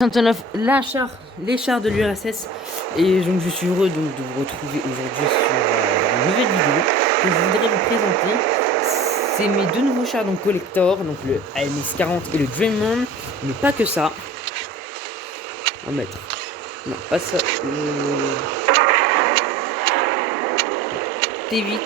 69, les chars de l'URSS. Et donc je suis heureux donc de vous retrouver aujourd'hui sur une nouvelle vidéo que je voudrais vous présenter. C'est mes deux nouveaux chars donc collector, donc le AMX-40 et le Dreamman. Mais pas que ça. On va mettre. Non, pas ça. T8.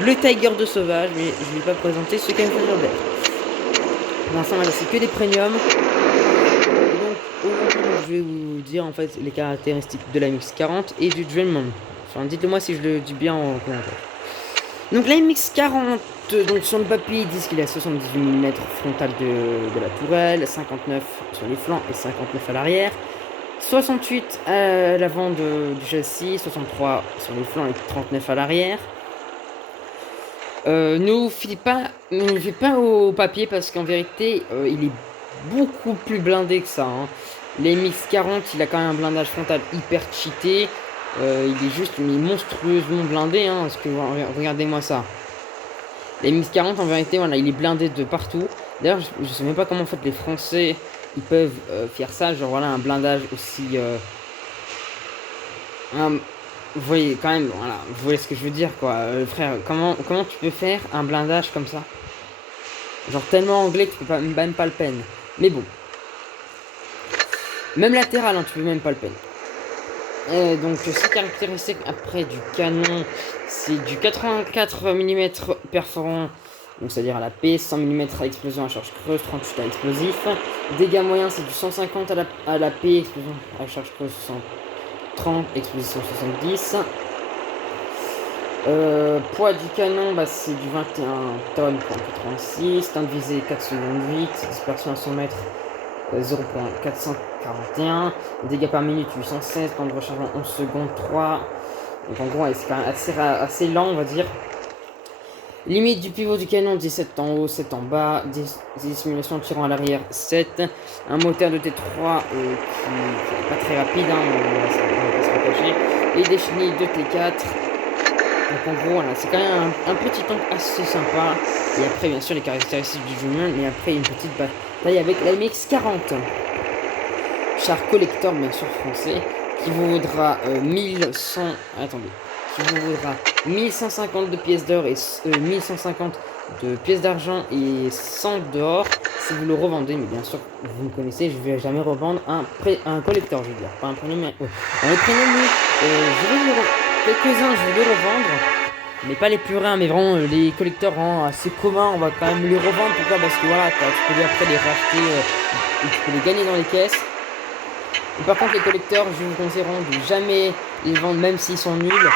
Le Tiger de sauvage, mais je ne vais pas présenter ce qu'elle fait Robert. Pour l'instant, là, c'est que des premiums. Aujourd'hui, je vais vous dire en fait les caractéristiques de la MX-40 et du Dreamman. Enfin, dites-le moi si je le dis bien en commentaire. Donc la MX-40, donc sur le papier, ils disent qu'il a 78 mm frontal de la tourelle, 59 sur les flancs et 59 à l'arrière, 68 à l'avant du châssis, 63 sur les flancs et 39 à l'arrière. Ne vous fiez pas au papier parce qu'en vérité, il est beaucoup plus blindé que ça. Hein. L'MX-40, il a quand même un blindage frontal hyper cheaté. Il est juste monstrueusement blindé. Hein, parce que regardez-moi ça. L'MX-40, en vérité, voilà, il est blindé de partout. D'ailleurs, je sais même pas comment en fait les Français ils peuvent faire ça. Genre voilà, un blindage aussi. Vous voyez quand même, voilà, vous voyez ce que je veux dire quoi, frère, comment tu peux faire un blindage comme ça? Genre tellement anglais que tu peux pas, même pas le peine. Mais bon. Même latéral, hein, tu peux même pas le peine. Et donc ces caractéristiques après du canon, c'est du 84 mm perforant, donc c'est-à-dire à la P, 100 mm à explosion à charge creuse, 38 à explosif. Dégâts moyens, c'est du 150 à la P, explosion à charge creuse 30, explosion 70. Poids du canon, bah, c'est du 21 tonnes pour 86, temps de visée 4 secondes 8, dispersion à 100 mètres 0.441, dégâts par minute 816, temps de rechargement 11 secondes 3, donc en gros c'est quand même assez lent on va dire. Limite du pivot du canon 17 en haut, 7 en bas, des simulations tirant à l'arrière 7, un moteur de T3 qui est pas très rapide, hein, on va pas se rattacher, et des chenilles de T4. Donc en gros, voilà, c'est quand même un petit tank assez sympa. Et après, bien sûr, les caractéristiques du Junior. Mais après, une petite bataille avec la MX-40. Char collector, bien sûr, français. Qui vous vaudra 1100... Attendez. Qui vous vaudra 1150 de pièces d'or et 1150 de pièces d'argent et 100 d'or si vous le revendez. Mais bien sûr, vous me connaissez, je vais jamais revendre un collector, je veux dire. Pas un premium, mais... Dans les premiums, je vais quelques-uns, je vais les revendre. Mais pas les plus rares, mais vraiment les collecteurs assez communs, on va quand même les revendre. Pourquoi? Parce que voilà, quoi, tu peux après les racheter et tu peux les gagner dans les caisses. Et par contre, les collecteurs, je vous conseille de jamais les vendre, même s'ils sont nuls.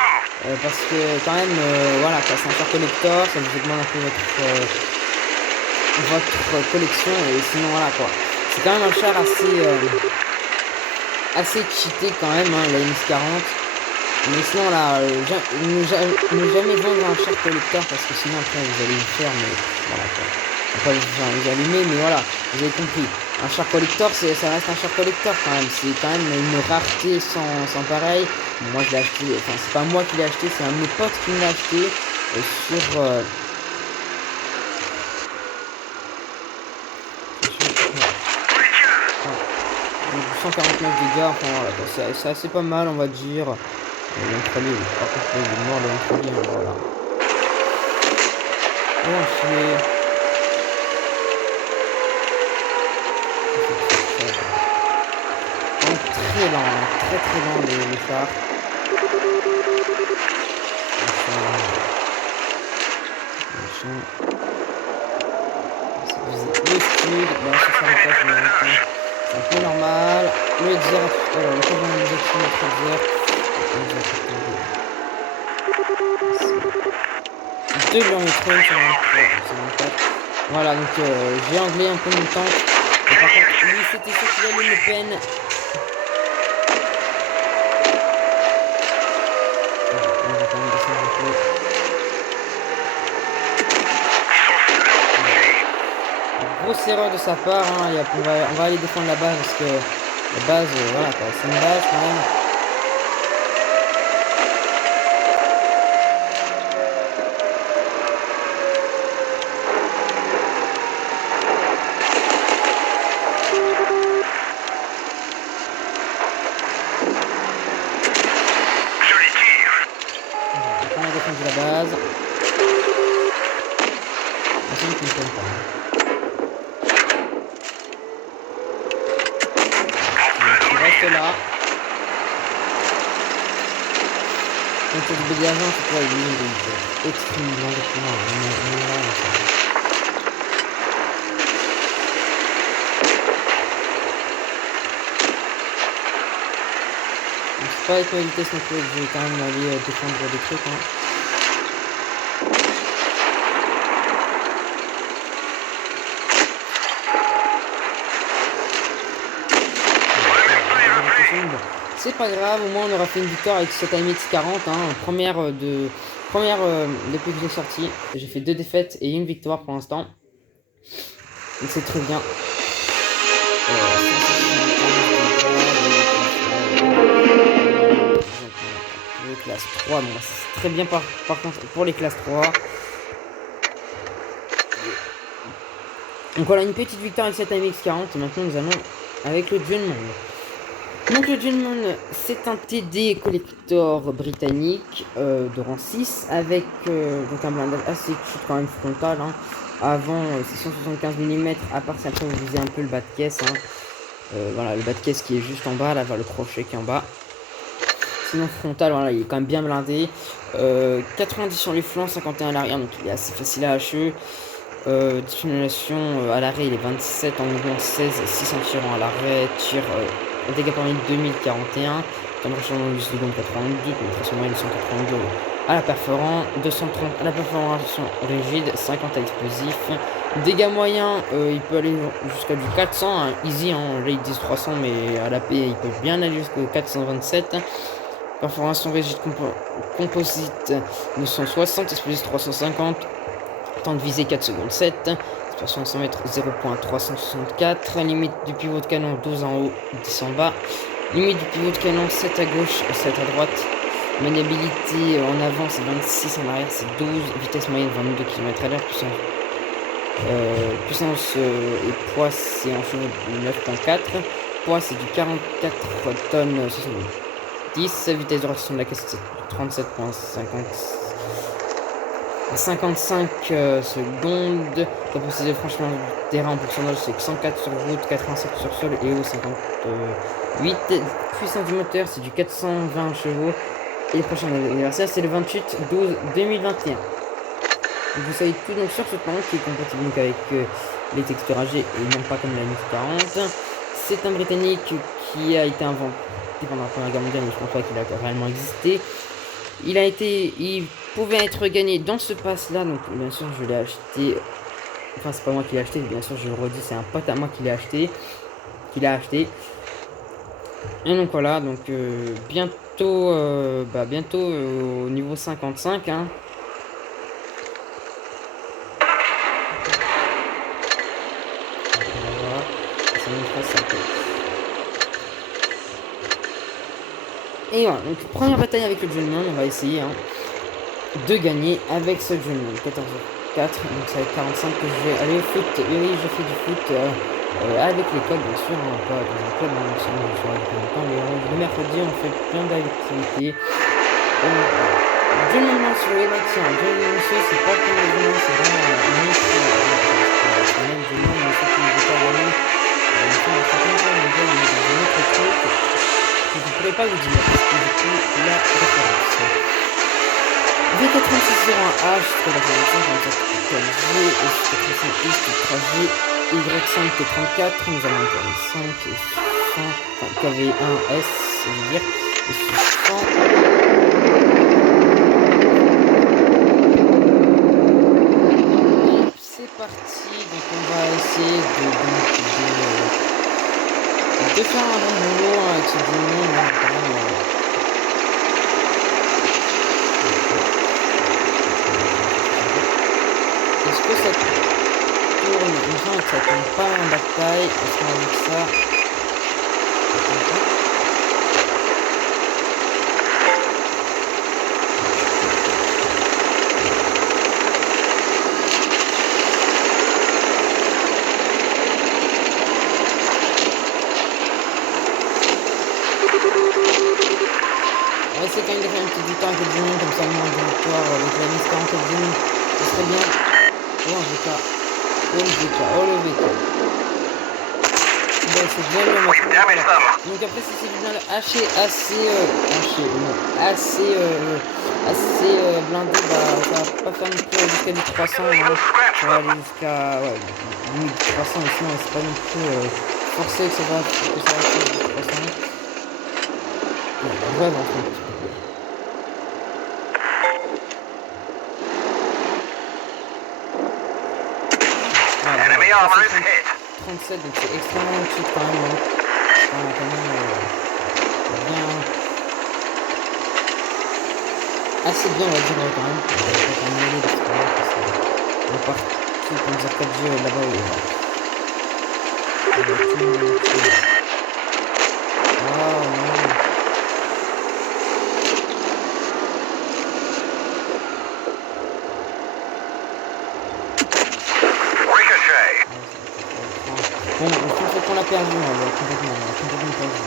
Parce que quand même, voilà, c'est un char collector, ça vous augmente un peu votre collection. Et sinon, voilà quoi. C'est quand même un char assez cheaté quand même, hein, la MS40. Mais sinon là, ne jamais vendre un char collector parce que sinon après vous allez le faire, mais voilà quoi. Après vous allumer, mais voilà, vous avez compris. Un char collector, ça reste un char collector quand même. C'est quand même une rareté sans pareil. Moi je l'ai acheté, enfin c'est pas moi qui l'ai acheté, c'est un de mes potes qui me l'a acheté sur 149 dégâts, enfin voilà, c'est assez pas mal on va dire. L'entrelier, par contre il est mort l'entrelier, voilà. Et ensuite... Très lent, très lent les chars. Le speed, bon ça s'arrête pas, c'est un peu normal. Le exert, alors le temps d'utilisation de notre exert. Deux longitudes sur mon 4. Voilà, donc j'ai anglais un peu mon temps. Et par contre, lui c'était sûr qu'il allait me peine. On va quand même descendre un peu. Grosse erreur de sa part, hein, on va aller défendre la base parce que la base, voilà quoi, c'est une base quand même. juste là. Donc le BD avant, c'est quoi? Il est extrêmement blanc. C'est pas avec ma vitesse non plus, je vais quand même aller défendre des trucs. Hein. C'est pas grave, au moins on aura fait une victoire avec cette AMX 40, hein, première depuis que j'ai sorti. J'ai fait 2 défaites et une victoire pour l'instant. Donc c'est très bien. Classe 3, bon, c'est très bien par contre pour les classes 3. Donc voilà, une petite victoire avec cette AMX 40 et maintenant nous allons avec le Gunman. Donc le Gunman, c'est un TD collector britannique de rang 6 avec donc un blindage assez cheap quand même frontal. Hein. Avant c'est 175 mm, à part si après vous visez un peu le bas de caisse. Hein. Voilà, le bas de caisse qui est juste en bas, là vers le crochet qui est en bas. Sinon frontal, voilà, il est quand même bien blindé. 90 sur les flancs, 51 à l'arrière, donc il est assez facile à HE. Dissimulation à l'arrêt, il est 27 en mouvement, 16, 6 en tirant à l'arrêt, tir dégâts par minute 2041, temps de rechargement 8 secondes 92, pénétration moyenne 182 à la perforant, 230 à la perforation rigide, 50 à explosif. Dégâts moyens, il peut aller jusqu'à du 400, hein, easy, hein, là ils disent 300, mais à la paix il peut bien aller jusqu'au 427. Perforation rigide composite 960, explosif 350, temps de visée 4 secondes 7, dispersion 100 mètres 0.364, limite du pivot de canon 12 en haut, 10 en bas, limite du pivot de canon 7 à gauche, 7 à droite, maniabilité en avant c'est 26, en arrière c'est 12, vitesse moyenne 22 km à l'heure, puissance et poids c'est en chevaux de 9.4, poids c'est du 44 tonnes 70, vitesse de rotation de la caisse c'est 37.50 55 secondes. Capacité de franchissement du terrain en pourcentage c'est 104 sur route, 87 sur sol et eau 58. Puissance du moteur c'est du 420 chevaux. Et le prochain anniversaire c'est le 28/12/2021. Vous savez tout donc sur ce plan qui est compatible donc avec les textures AG et non pas comme la MX 40. C'est un Britannique qui a été inventé pendant la Première Guerre mondiale, mais je pense pas qu'il a réellement existé. Il pouvait être gagné dans ce pass là, donc bien sûr je l'ai acheté, enfin c'est pas moi qui l'ai acheté, bien sûr je le redis, c'est un pote à moi qui l'a acheté, et donc voilà, donc bientôt au niveau 55, hein. Voilà, ça montre ça. Et voilà, donc première bataille avec le Gunman, on va essayer de gagner avec ce Gunman. 14h04, donc ça va être 45 que je vais aller au foot. Et oui, je fais du foot avec l'école, bien sûr, hein, pas dans un club, hein, sinon je serai depuis longtemps, mais le mercredi on fait plein d'activités. Gunman sur les matières, Gunman c'est pas comme les Gunman, c'est vraiment un autre même Gunman, mais ceux qui ne veulent pas gagner, ils font un certain temps, ils veulent dans un autre truc. Je ne pourrais pas vous dire parce que du coup la référence V8601H c'est la référence 4G et 85X 3G Y5 T34, nous avons encore 5 et 100, enfin KV1S je veux dire, et 100. C'est parti, donc on va essayer de faire un bon boulot avec ce Gunman, hein, quand même. Est-ce que ça tourne? Il me semble que ça tourne pas en bataille. Est-ce qu'on va mettre ça? On va essayer quand même de faire une petite victoire avec le Gunman, comme ça moins de victoire avec la MX 40 avec Gunman, ce serait bien. Oh un VK, oh le VK, oh le VK. c'est bien le donc après si c'est bien haché assez blindé, bah ça va pas faire non plus jusqu'à du 300 hein. Ça va aller jusqu'à ouais, limite 300 mais sinon c'est pas non plus forcé que ça va faire du 300. Ouais, on va avancer un petit peu. Voilà, 37 donc c'est extrêmement cheap quand même hein. Voilà, quand même bien assez bien on va dire quand même on part tout comme ça 4G là-bas et oh non. Bon, je pense qu'on l'a perdu, on l'a complètement perdu.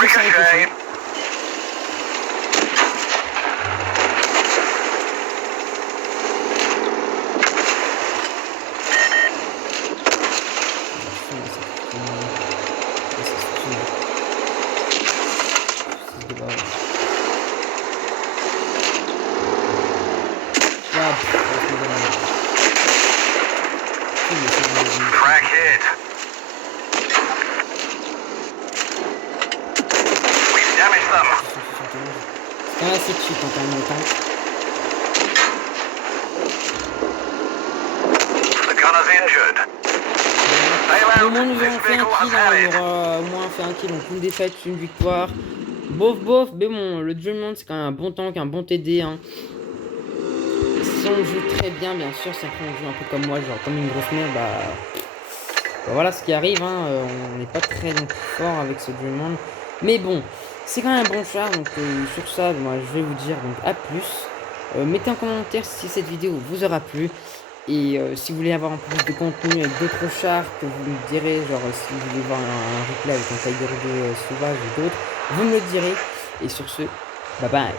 Ricochet. Crack hit. We've damaged them. Ah, c'est cheap quand même le temps. The gunner's injured. Au moins nous avons fait un kill, hein. On aura au moins fait un kill, donc une défaite, une victoire. Bof, mais bon, le Dreamland c'est quand même un bon tank, un bon TD. Hein. Si on joue très bien, bien sûr, si après on joue un peu comme moi, genre comme une grosse merde, bah voilà ce qui arrive. Hein. On n'est pas très non plus fort avec ce Dreamland. Mais bon, c'est quand même un bon char, donc sur ça, moi je vais vous dire donc à plus. Mettez en commentaire si cette vidéo vous aura plu. Et si vous voulez avoir un peu plus de contenu avec d'autres chars, que vous me direz, genre si vous voulez voir un replay avec un Tiger 2 sauvage ou d'autres, vous me le direz. Et sur ce, bye bye.